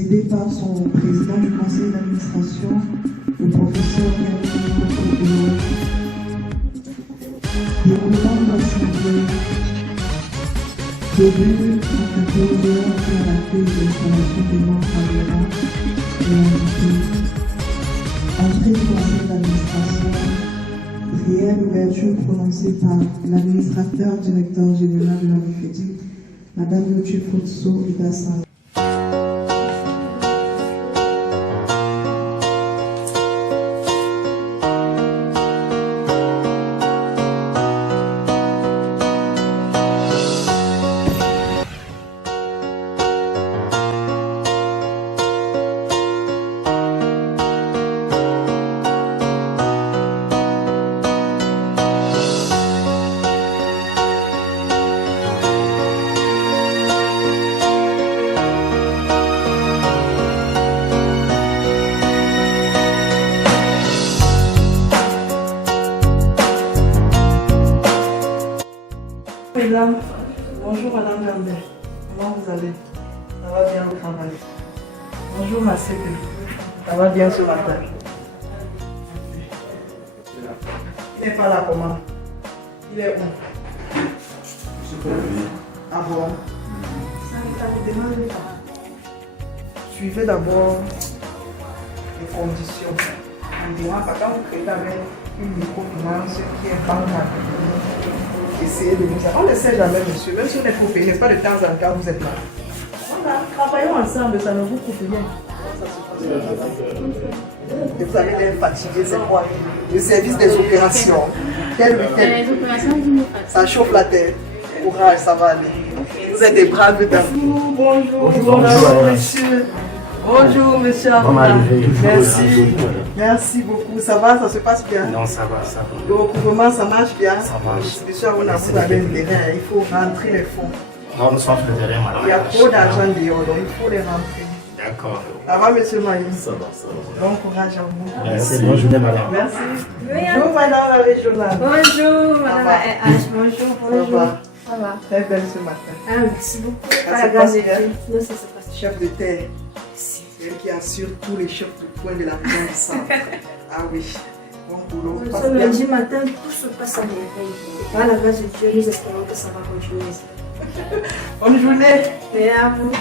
Aidé par son président du conseil d'administration, le professeur Yannick. Déroulement de l'Assemblée. Début à 14h pour l'accueil de l'installation des membres parlementaires et invités. Entrée du conseil d'administration. Prière d'ouverture prononcée par l'administrateur directeur général de la Bufedi, Madame Lucie Fotso et Dassan. Mesdames, bonjour Madame Gambet, comment vous allez? Ça va bien au travail? Bonjour ma sœur, ça va bien ce matin? Il n'est pas là comment? Il est où? Ah bon? Ça vous demande pas. Suivez d'abord les conditions. On dira pas quand vous créez avec une microfinance qui est bancable. Essayez de nous avoir. On ne sait jamais, monsieur. Même si on est coupé, n'est pas de temps en temps, vous êtes là. Voilà, travaillons ensemble, ça ne vous coupe rien. Et vous avez l'air fatigué, c'est quoi? Le service des opérations. Quel week-end? Ça chauffe la tête. Courage, ça va aller. Vous êtes des braves dames. Bonjour, bonjour, monsieur. Bonjour, monsieur Arnaud. Merci. Merci beaucoup. Ça va, ça se passe bien? Non, ça va, ça va. Le recouvrement, ça marche bien? Ça marche. Monsieur Arnaud, vous avez intérêt. Il faut rentrer les fonds. Non, nous sommes sur le terrain, madame. Il y a trop d'argent dehors, donc il faut les rentrer. D'accord. Ça va, monsieur Maïs? Ça va, ça va. Bon courage à vous. Merci, bonne journée, madame. Merci. Bonjour, madame la régionale. Bonjour, madame AH. Bonjour, bonjour. Ça va? Très belle ce matin. Ah, merci beaucoup. Ça se passe bien? Non, ça se passe. Chef de terre. C'est elle qui assure tous les chefs de coin de la région du centre. Ah oui. Bon boulot. Ce lundi matin, tout se passe à merveille. Par la grâce de Dieu, nous espérons que ça va continuer. Bonne journée. Et à vous.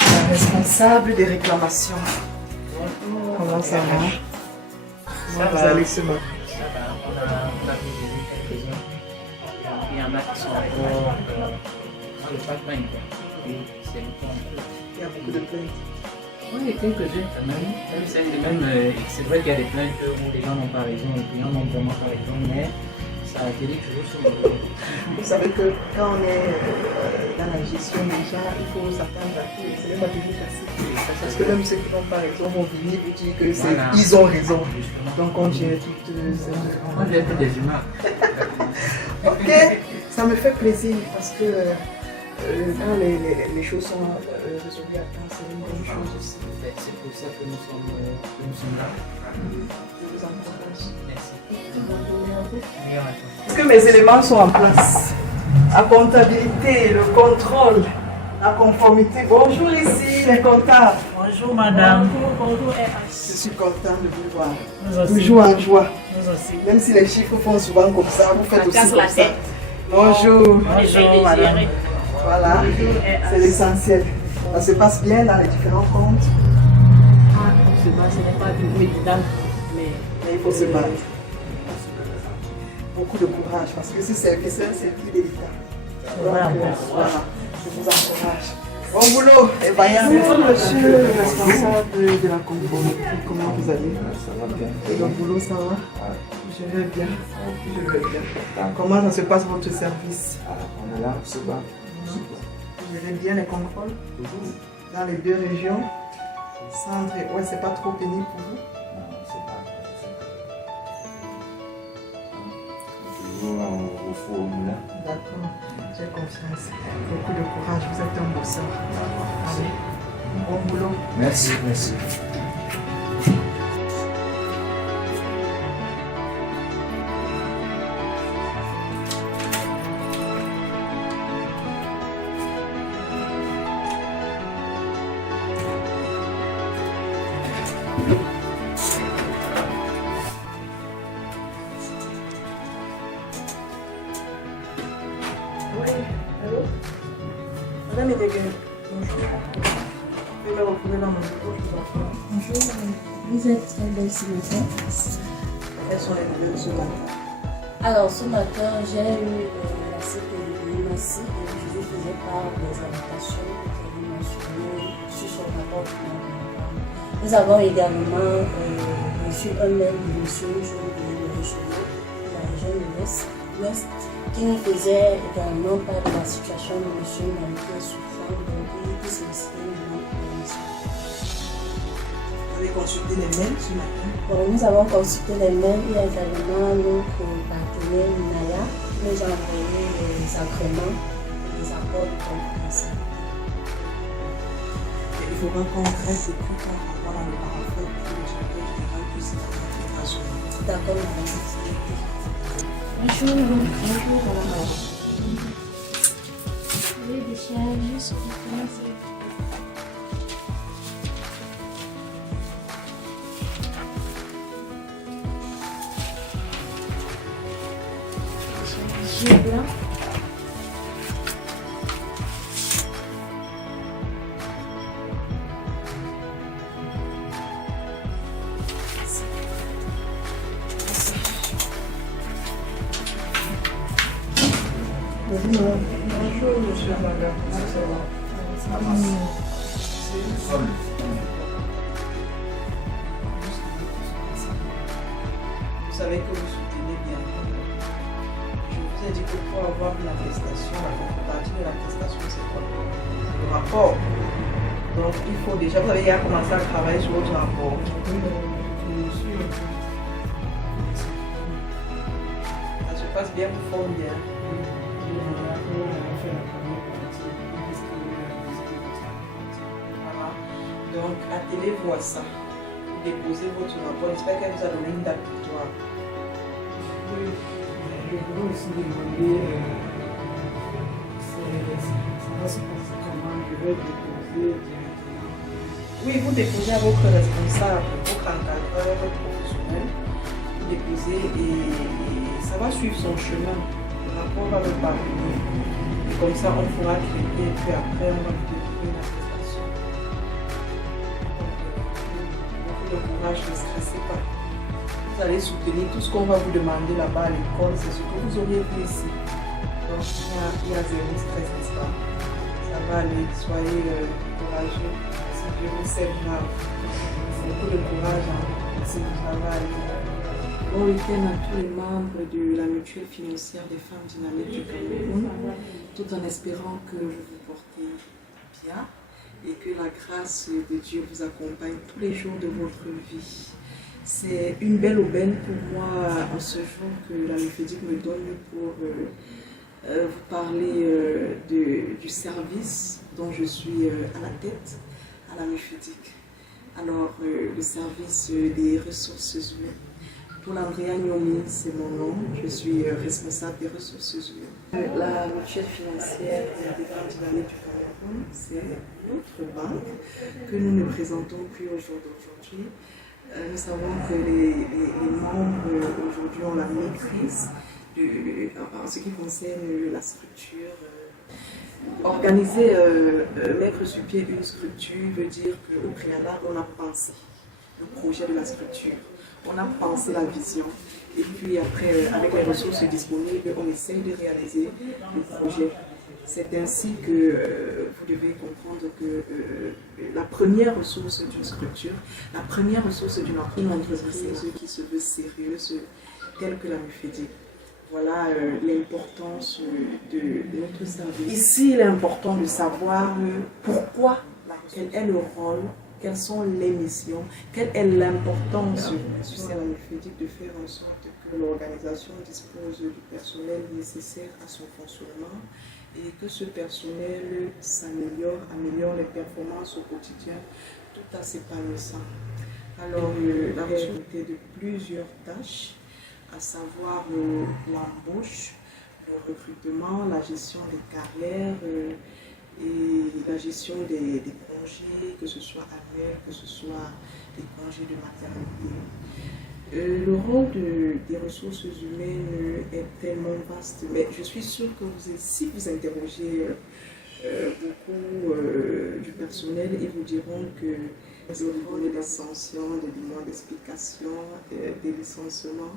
La responsable des réclamations. Comment ça va? Comment vous allez ce matin? On a vu quelques-uns. Il y en a qui sont encore pas plaintes. Il y a beaucoup de plaintes. Oui, quelques-uns quand même. C'est vrai qu'il y a des plaintes où les gens n'ont pas raison, les clients n'ont vraiment pas raison, mais ça atterrit toujours sur le dos. Vous savez que quand on est dans la gestion des gens, il faut s'attendre à tout. Ce n'est pas toujours facile. Parce que même ceux qui n'ont pas raison vont venir vous dire que Voilà. ils ont raison. Donc on gère toutes ces On doit être des humains. Ok, ça me fait plaisir parce que quand les choses sont résolues à temps, c'est une bonne chose aussi. C'est pour ça que nous sommes là. Je vous encourage. Merci. Est-ce que mes éléments sont en place? La comptabilité, le contrôle, la conformité. Bonjour ici, les comptables. Bonjour madame. Bonjour, Je suis content de vous voir. Nous aussi. Toujours en joie. Nous aussi. Même si les chiffres font souvent comme ça, vous faites aussi casse comme la ça. tête. Bonjour. Bonjour madame. Voilà, c'est l'essentiel. Ça se passe bien dans les différents comptes, Ce n'est pas toujours évident, mais mais il faut se battre. Beaucoup de courage parce que ce service, c'est un service délicat. Donc, voilà, je vous encourage. Bon boulot, et bonjour monsieur le responsable de la conformité, comment vous allez? Ça va bien. Et le boulot, ça va? Je vais bien. Je vais bien. Comment ça se passe votre service? On est là, on se bat. Vous gérez bien les contrôles? Dans les deux régions? Centre et ouest, c'est pas trop pénible pour vous? Non, c'est pas. Toujours au forum là. D'accord, j'ai confiance. Beaucoup de courage, vous êtes un bosseur. Allez, bon boulot. Merci, merci. Allô? Madame est venue. Bonjour. Je vais me retrouver dans mon bureau, je vous en prie. Bonjour, vous êtes très belle ce matin. Quelles sont les nouvelles de ce matin? Alors, ce matin, j'ai eu la CPI ici et je vous faisais part des invitations qu'elle a mentionnées sur son rapport fondamental. Nous avons également reçu un mail de M. Jean-Louis de la région de l'Ouest qui nous faisait également part de la situation de M. Malika souffrant et qui sollicitait une grande prévention. Vous avez consulté les mails ce matin? Bon, nous avons consulté les mails. Il y a également notre partenaire Naya qui nous a envoyé les agréments et les accords de confidentialité. Il faudra qu'on reste et plus tard avant le paraphrase pour que le directeur général puisse être rassuré. D'accord, madame. Bonjour, Bonjour, madame. oui, déjà, juste pour commencer. J'ai blanc. Bonjour, monsieur, madame. Vous savez que vous soutenez bien. Je vous ai dit que pour avoir une attestation, la contrepartie de l'attestation, c'est quoi? C'est le rapport. Donc, il faut déjà, vous avez déjà commencé à travailler sur votre rapport. Ça se passe bien, vous forme bien. Voilà. Donc, attelez-vous à ça. Vous déposez votre rapport. J'espère qu'elle vous a donné une date butoir. Oui, je voulais aussi demander, ça va se passer comment? Je vais déposer directement. Oui, vous déposez à votre responsable, votre encadreur professionnel. Vous déposez et ça va suivre son chemin. Le rapport va le parvenir. Et comme ça, on pourra traiter et puis après, on va vous déposer une attestation. Beaucoup de courage, ne stressez pas. Vous allez soutenir tout ce qu'on va vous demander là-bas à l'école, c'est ce que vous auriez vu ici. Donc, il y a zéro stress, n'est-ce pas? Ça va aller, soyez courageux. Si Dieu vous sert grave. Beaucoup de courage, hein. Ça va aller. Bon week-end à tous les membres de la mutuelle financière des femmes dynamiques du Cameroun, tout en espérant que vous vous portez bien et que la grâce de Dieu vous accompagne tous les jours de votre vie. C'est une belle aubaine pour moi en ce jour que la Mufedic me donne pour vous parler du service dont je suis à la tête à la Mufedic. Alors, le service des ressources humaines. Pour Andrea Nyomi, c'est mon nom. Je suis responsable des ressources humaines. La mutuelle financière des femmes dynamiques du Cameroun, c'est notre banque que nous ne présentons plus au jour d'aujourd'hui. Nous savons que les membres aujourd'hui ont la maîtrise en ce qui concerne la structure. Organiser, mettre sur pied une structure veut dire qu'au préalable, on a pensé le projet de la structure. On a pensé la vision et puis après, avec les ressources disponibles, on essaye de réaliser le projet. C'est ainsi que vous devez comprendre que la première ressource d'une structure, la première ressource d'une entreprise qui se veut sérieuse, telle que la Mufedic. Voilà l'importance de notre service. Ici, il est important de savoir pourquoi, quel est le rôle, quelles sont les missions, quelle est l'importance à la Mufedic de faire en sorte que l'organisation dispose du personnel nécessaire à son fonctionnement et que ce personnel s'améliore, améliore les performances au quotidien tout en s'épanouissant. Alors, la réalité de plusieurs tâches, à savoir l'embauche, le recrutement, la gestion des carrières et la gestion des congés, que ce soit annuels, que ce soit des congés de maternité. Le rôle des ressources humaines est tellement vaste, mais je suis sûre que si vous interrogez beaucoup du personnel, ils vous diront que au niveau des ascensions, des demandes d'explication, des licenciements,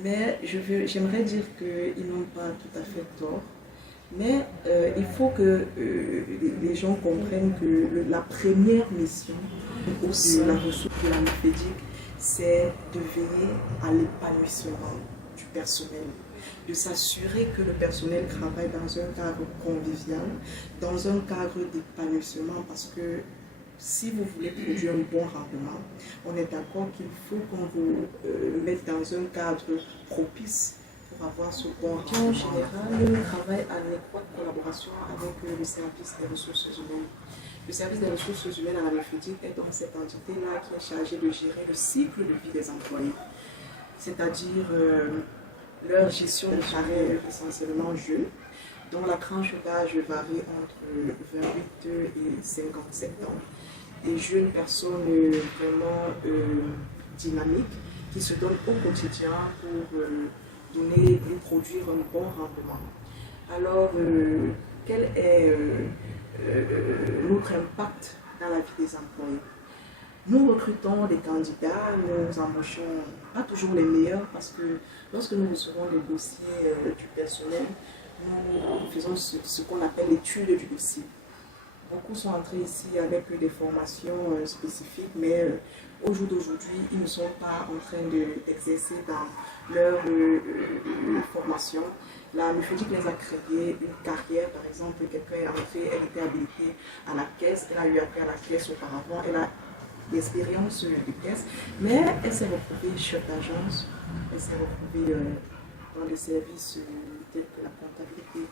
mais j'aimerais dire qu'ils n'ont pas tout à fait tort. Mais il faut que les gens comprennent que la première mission aussi la ressource de la MUFEDIC, c'est de veiller à l'épanouissement du personnel, de s'assurer que le personnel travaille dans un cadre convivial, dans un cadre d'épanouissement, parce que si vous voulez produire un bon rendement, on est d'accord qu'il faut qu'on vous mette dans un cadre propice pour avoir ce bon rendement. En général, nous travaillons en étroite collaboration avec le service des ressources humaines. Le service des ressources humaines à la MUFEDIC est donc cette entité-là qui est chargée de gérer le cycle de vie des employés, c'est-à-dire leur gestion de carrière essentiellement jeunes, dont la tranche d'âge varie entre 28 et 57 ans. Des jeunes personnes vraiment dynamiques qui se donnent au quotidien pour donner et produire un bon rendement. Alors, quel est notre impact dans la vie des employés? Nous recrutons des candidats, nous embauchons pas toujours les meilleurs parce que lorsque nous recevons les dossiers du personnel, nous faisons ce qu'on appelle l'étude du dossier. Beaucoup sont entrés ici avec des formations spécifiques, mais au jour d'aujourd'hui, ils ne sont pas en train d'exercer dans leur formation. La MUFEDIC les a créés une carrière, par exemple, quelqu'un est entré, elle était habilitée à la caisse, elle a eu appris à la caisse auparavant, elle a l'expérience de caisse, mais elle s'est retrouvée chef d'agence, elle s'est retrouvée dans des services tels que la comptabilité.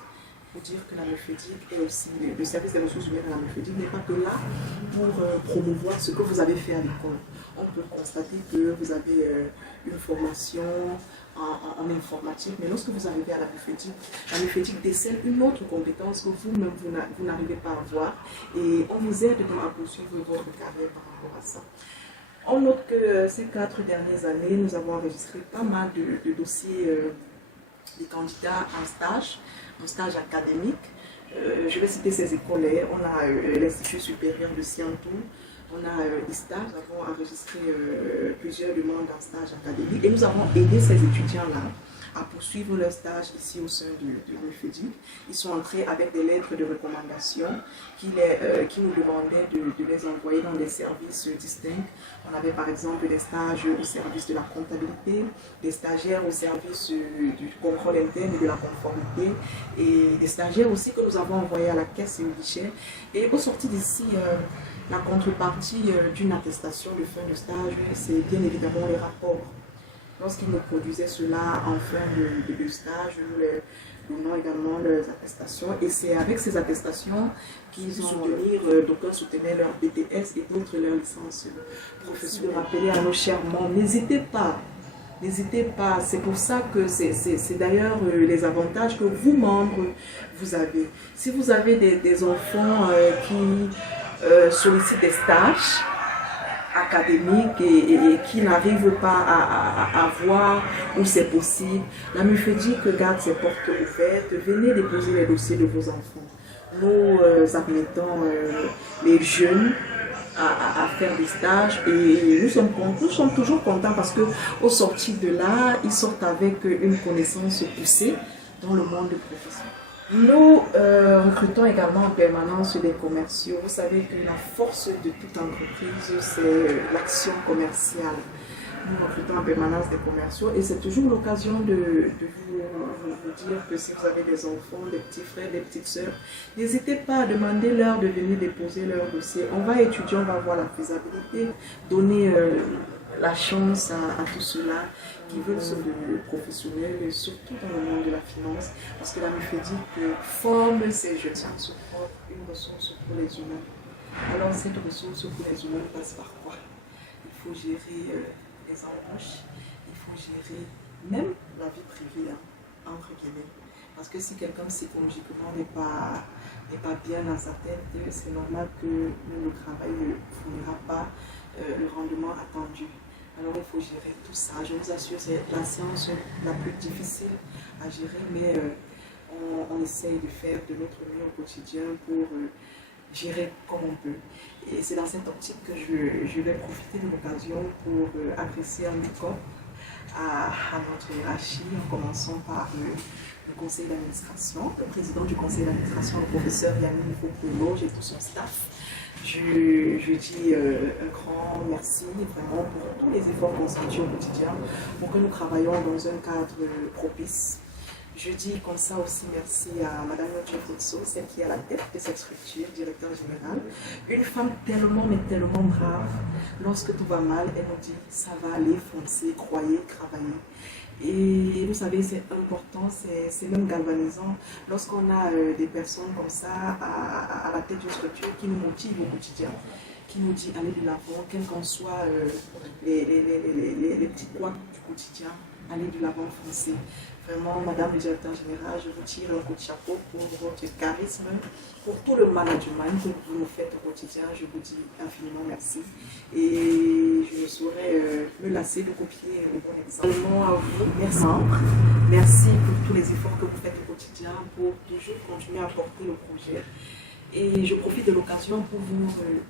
Pour dire que la MUFEDIC est aussi, le service des ressources humaines à la MUFEDIC n'est pas que là pour promouvoir ce que vous avez fait à l'école. On peut constater que vous avez une formation en informatique, mais lorsque vous arrivez à la MUFEDIC décèle une autre compétence que vous-même vous n'arrivez pas à avoir et on vous aide à poursuivre votre carrière par rapport à ça. On note que ces 4 dernières années, nous avons enregistré pas mal de dossiers des candidats en stage académique. Je vais citer ces écoles. On a l'Institut supérieur de Siantou, on a ISTA, nous avons enregistré plusieurs demandes en stage académique et nous avons aidé ces étudiants-là à poursuivre leur stage ici au sein de MUFEDIC. Ils sont entrés avec des lettres de recommandation qui nous demandaient de les envoyer dans des services distincts. On avait par exemple des stages au service de la comptabilité, des stagiaires au service du contrôle interne et de la conformité, et des stagiaires aussi que nous avons envoyés à la caisse et au guichet. Et au sorti d'ici, la contrepartie d'une attestation de fin de stage, c'est bien évidemment les rapports. Lorsqu'ils nous produisaient cela en fin de stage, nous leur donnons également leurs attestations. Et c'est avec ces attestations qu'ils ont soutenir, d'aucuns soutenaient leur BTS et d'autres leur licence professionnelle. De rappeler à nos chers membres, n'hésitez pas. N'hésitez pas, c'est pour ça que c'est d'ailleurs les avantages que vous, membres, vous avez. Si vous avez des enfants qui sollicitent des stages académiques et qui n'arrivent pas à voir où c'est possible, la MUFEDIC garde ses portes ouvertes. Venez déposer les dossiers de vos enfants. Nous admettons les jeunes à faire des stages et nous sommes toujours contents parce qu'au sortir de là, ils sortent avec une connaissance poussée dans le monde professionnel. Nous recrutons également en permanence des commerciaux. Vous savez que la force de toute entreprise, c'est l'action commerciale. Nous recrutons en permanence des commerciaux et c'est toujours l'occasion de vous dire que si vous avez des enfants, des petits frères, des petites sœurs, n'hésitez pas à demander leur de venir déposer leur dossier. On va étudier, on va voir la faisabilité, donner la chance à tous ceux-là qui veulent se devenir professionnels, et surtout dans le monde de la finance, parce que la MUFEDIC forme ces jeunes, se forme une ressource pour les humains. Alors cette ressource pour les humains passe par quoi? Il faut gérer les embauches, il faut gérer même la vie privée, entre guillemets. Parce que si quelqu'un psychologiquement n'est pas bien dans sa tête, c'est normal que le travail ne fournira pas le rendement attendu. Alors il faut gérer tout ça. Je vous assure, c'est la séance la plus difficile à gérer, mais on essaye de faire de notre mieux au quotidien pour gérer comme on peut. Et c'est dans cette optique que je vais profiter de l'occasion pour adresser un micro à notre hiérarchie, en commençant par le conseil d'administration, le président du conseil d'administration, le professeur Yannick Foucault et tout son staff. Je dis un grand merci vraiment pour tous les efforts consentis au quotidien pour que nous travaillions dans un cadre propice. Je dis comme ça aussi merci à Madame Nodje-Fotso, celle qui est à la tête de cette structure, directeur général. Une femme tellement, mais tellement brave. Lorsque tout va mal, elle nous dit ça va aller, foncez, croyez, travaillez. Et vous savez, c'est important, c'est même galvanisant lorsqu'on a des personnes comme ça à la tête d'une structure qui nous motive au quotidien, qui nous dit allez de l'avant, quels qu'en soient les petits poids du quotidien, allez de l'avant, foncez. Vraiment, Madame le directeur général, je vous tire un coup de chapeau pour votre charisme, pour tout le management que vous nous faites au quotidien. Je vous dis infiniment merci. Et je ne saurais me lasser de copier le bon exemple. À vous, merci. Merci pour tous les efforts que vous faites au quotidien, pour toujours continuer à porter le projet. Et je profite de l'occasion pour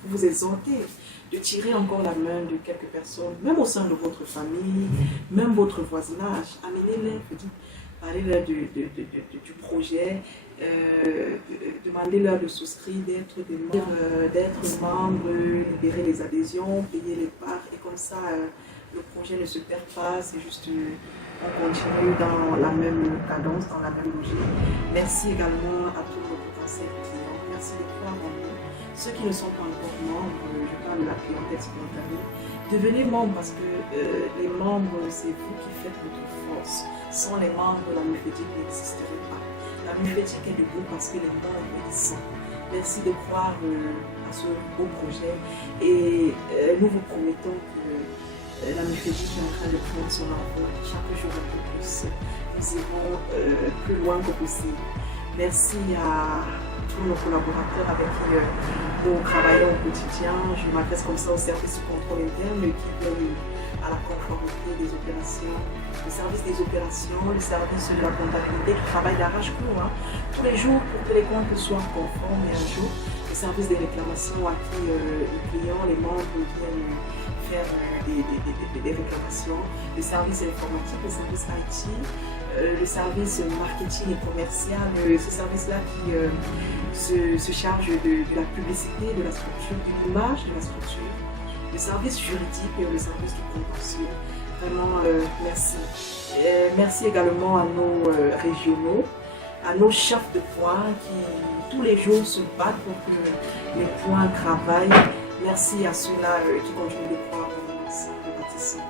vous exhorter de tirer encore la main de quelques personnes, même au sein de votre famille, même votre voisinage. Amenez-les, parlez-leur du projet, demandez-leur de souscrire, d'être membre, libérer les adhésions, payer les parts. Et comme ça, le projet ne se perd pas, c'est juste on continue dans la même cadence, dans la même logique. Merci également à tous nos potentiels clients. Merci de croire en nous. Ceux qui ne sont pas encore membres, je parle de la clientèle spontanée, devenez membres parce que les membres, c'est vous qui faites votre force. Sans les membres, la Mufédic n'existerait pas. La Mufédic est debout parce que les membres y sont. Merci de croire à ce beau projet et nous vous promettons que la Mufédic est en train de prendre son envol chaque jour un peu plus. Nous irons plus loin que possible. Merci à tous nos collaborateurs avec qui nous travaillons au quotidien. Je m'adresse comme ça au service du contrôle interne qui veille à la conformité des opérations, le service des opérations, le service de la comptabilité qui travaille d'arrache-court tous les jours pour que les comptes soient conformes et un jour. Le service des réclamations à qui les clients, les membres viennent faire des réclamations, le service informatique, le service IT, le service marketing et commercial, ce service-là qui se charge de la publicité, de la structure, de l'image de la structure, le service juridique et le service du contentieux. Vraiment, merci. Merci également à nos régionaux, à nos chefs de points qui tous les jours se battent pour que les points travaillent. Merci à ceux-là qui continuent de croire en l'ensemble de bâtisseurs.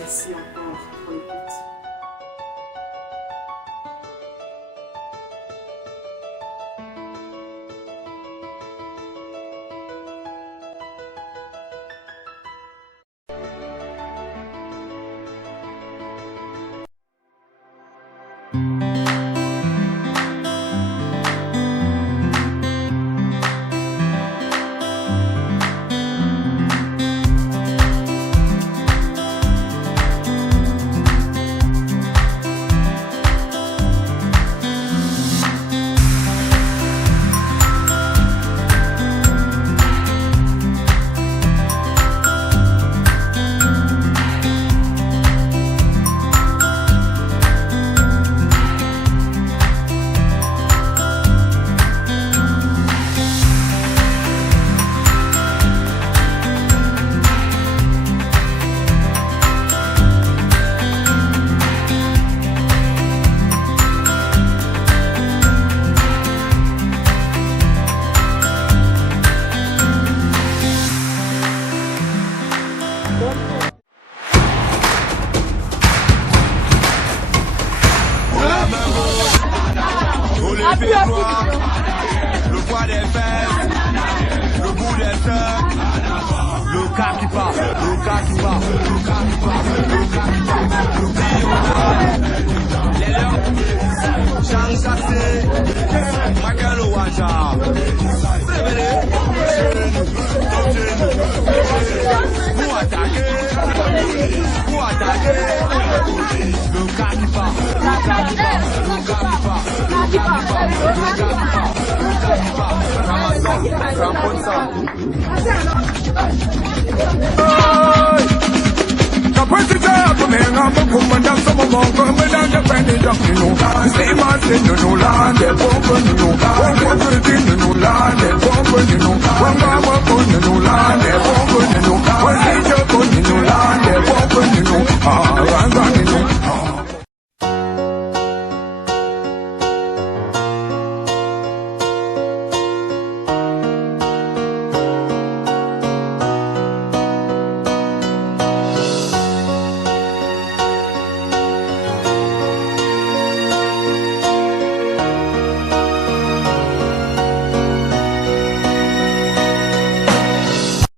Merci encore pour l'écoute. Le poids des fesses, le bout des seins, le cas qui part, le cas qui part, le cas qui part, le cas qui part, le cas qui part. Chang Sassé, Michael Owaja, vous attaquez. I'm